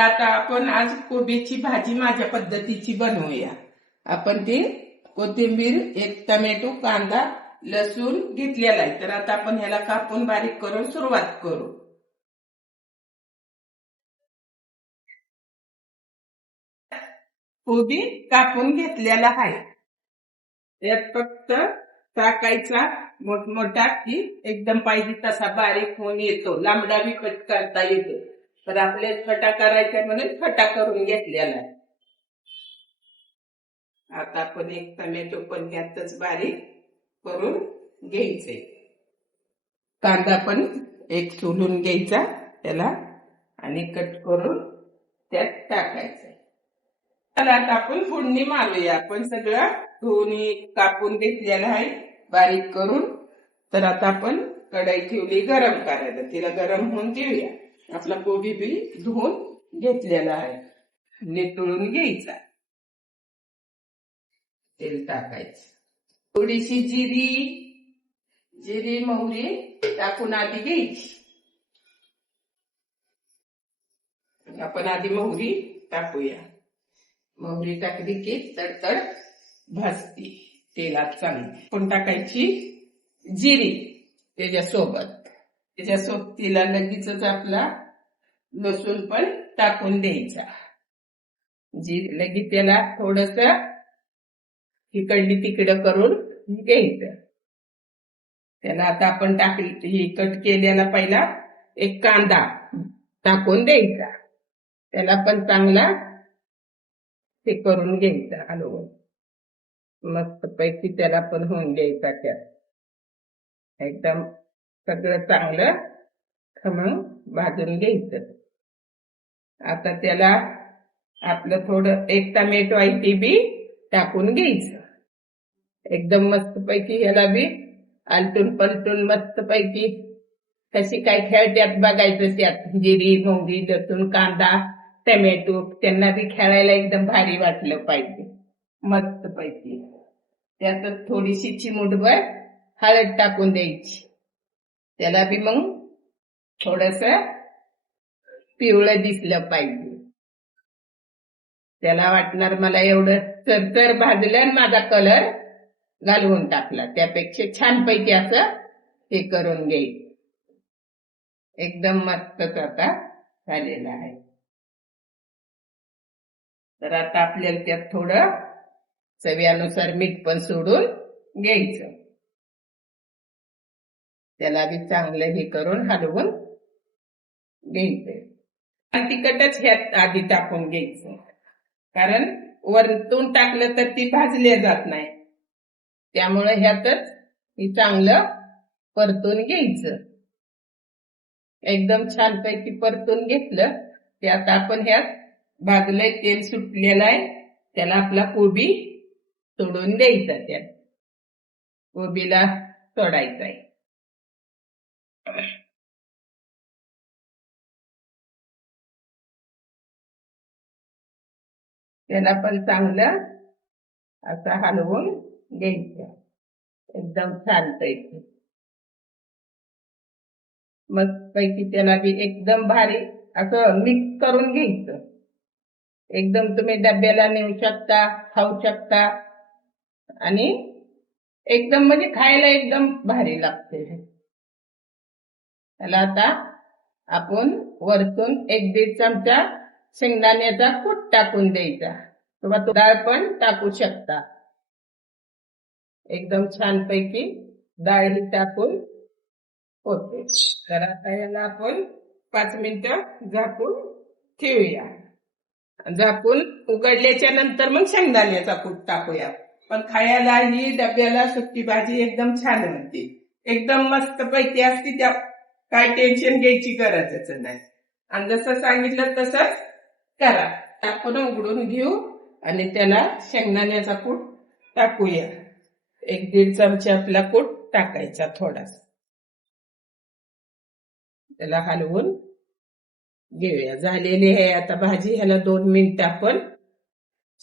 आता आपण आज कोबीची भाजी माझ्या पद्धतीची बनवूया. आपण ती कोथिंबीर, एक टोमॅटो, कांदा, लसूण घेतलेला आहे. तर आता आपण ह्याला कापून बारीक करून सुरुवात करू. कोबी कापून घेतलेला आहे. यात फक्त टाकायचा मोठमोठा की एकदम पाहिजे तसा बारीक होऊन येतो. लांबडा बी कट करता येतो. तर आपल्याला छटा करायचा म्हणून छटा करून घेतलेला आहे. आता आपण एक टोमॅटो पण त्यातच बारीक करून घ्यायचे. कांदा पण एक सोलून घ्यायचा त्याला आणि कट करून त्यात टाकायचं. आता आपण फोडणी मारूया. आपण सगळं धुवून कापून घेतलेलं आहे बारीक करून. तर आता आपण कढई ठेवली गरम करायला. तिला गरम होऊन देऊया. आपला कोबी बी धुवून घेतलेला आहे. नितळून घ्यायचा. तेल टाकायचं. थोडीशी जिरी मोहरी टाकून आधी घ्यायची. आपण आधी मोहरी टाकूया. मोहरी टाकली की तडतड भाजती तेलात चांगली. पण टाकायची जिरी त्याच्यासोबत तिला लगेचच आपला लसूण पण टाकून द्यायचा. जिरी लगेच त्याला थोडस इकडली तिकडं करून घ्यायचं. त्याला आता आपण टाकली कट केलेला पहिला एक कांदा टाकून द्यायचा. त्याला पण चांगला ते करून घ्यायचा हलवून. मस्त पैकी त्याला पण होऊन घ्यायचा. त्यात एकदम सगळं चांगलं खमंग भाजून घ्यायचं. आता त्याला आपलं थोडं एक टोमॅटो आहे ते बी टाकून घ्यायचं. एकदम मस्त पैकी याला बी आलटून पलटून मस्त पैकी कशी काय खेळत्यात बघायचं. त्यात जिरी मोहरी लसूण कांदा टोमॅटो त्यांना बी खेळायला एकदम भारी वाटलं पाहिजे. मस्त पैकी त्यातच थोडीशी चिमूटभर हळद टाकून द्यायची. त्याला बी मग थोडस पिवळं दिसलं पाहिजे. त्याला वाटणार मला एवढं चरचर भाजलं आणि माझा कलर घालवून टाकला. त्यापेक्षा छानपैकी असं हे करून घ्यायचं. एकदम मस्तच आता झालेला आहे. तर आता आपल्याला त्यात थोडं चवीनुसार मीठ पण सोडून घ्यायचं. त्याला बी चांगलं हे करून हलवून घ्यायचं. आणि तिखटच ह्यात आधी टाकून घ्यायचं. कारण वरतून टाकलं तर ती भाजले जात नाही. त्यामुळे ह्यातच हे चांगलं परतून घ्यायचं. एकदम छानपैकी परतून घेतलं की आता आपण ह्यात भाजलंय तेल सुटलेलं आहे. त्याला आपला कोबी सोडून द्यायचा. त्यात कोबीला सोडायचा आहे. त्याला पण चांगलं असं हलवून घ्यायचं. एकदम छानपैकी मस्त पैकी त्याला बी एकदम भारी असं मिक्स करून घ्यायचं. एकदम तुम्ही डब्याला नेऊ शकता खाऊ शकता आणि एकदम म्हणजे खायला एकदम भारी लागते. त्याला आता आपण वरतून 1-1.5 चमचा शेंगदाण्याचा कूट टाकून द्यायचा किंवा तो डाळ पण टाकू शकता. एकदम छानपैकी डाळ ही टाकून होते. तर आता याला आपण 5 मिनिटं झाकून ठेवूया. झाकून उघडल्याच्या नंतर मग शेंगदाण्याचा कूट टाकूया. पण खायला ही डब्याला सुकी भाजी एकदम छान होती. एकदम मस्त पैकी असती. त्या काय टेन्शन घ्यायची गरजच नाही. आणि जसं सांगितलं तसंच करा. आपण उघडून घेऊ आणि त्याला शेंगदाण्याचा कूट टाकूया. 1-1.5 चमचा आपला कूट टाकायचा थोडासा. त्याला हलवून घेऊया. झालेली आहे आता भाजी. ह्याला 2 मिनिटं आपण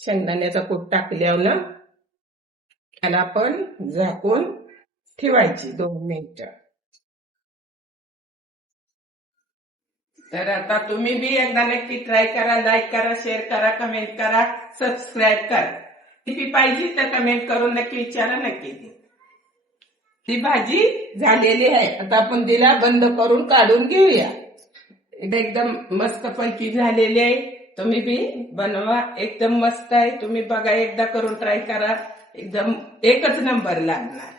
शेंगदाण्याचा कूट टाकल्यावर ह्याला आपण झाकून ठेवायची 2 मिनिटं. तर आता तुम्ही बी एकदा नक्की ट्राय करा, लाईक करा, शेअर करा, कमेंट करा, सबस्क्राईब करा. रेसिपी पाहिजे तर कमेंट करून नक्की विचारा, नक्की दे. ती भाजी झालेली आहे. आता आपण तिला बंद करून काढून घेऊया. एकदम मस्त पंची झालेली आहे. तुम्ही बी बनवा, एकदम मस्त आहे. तुम्ही बघा, एकदा करून ट्राय करा, एकदम एकच नंबर लागणार.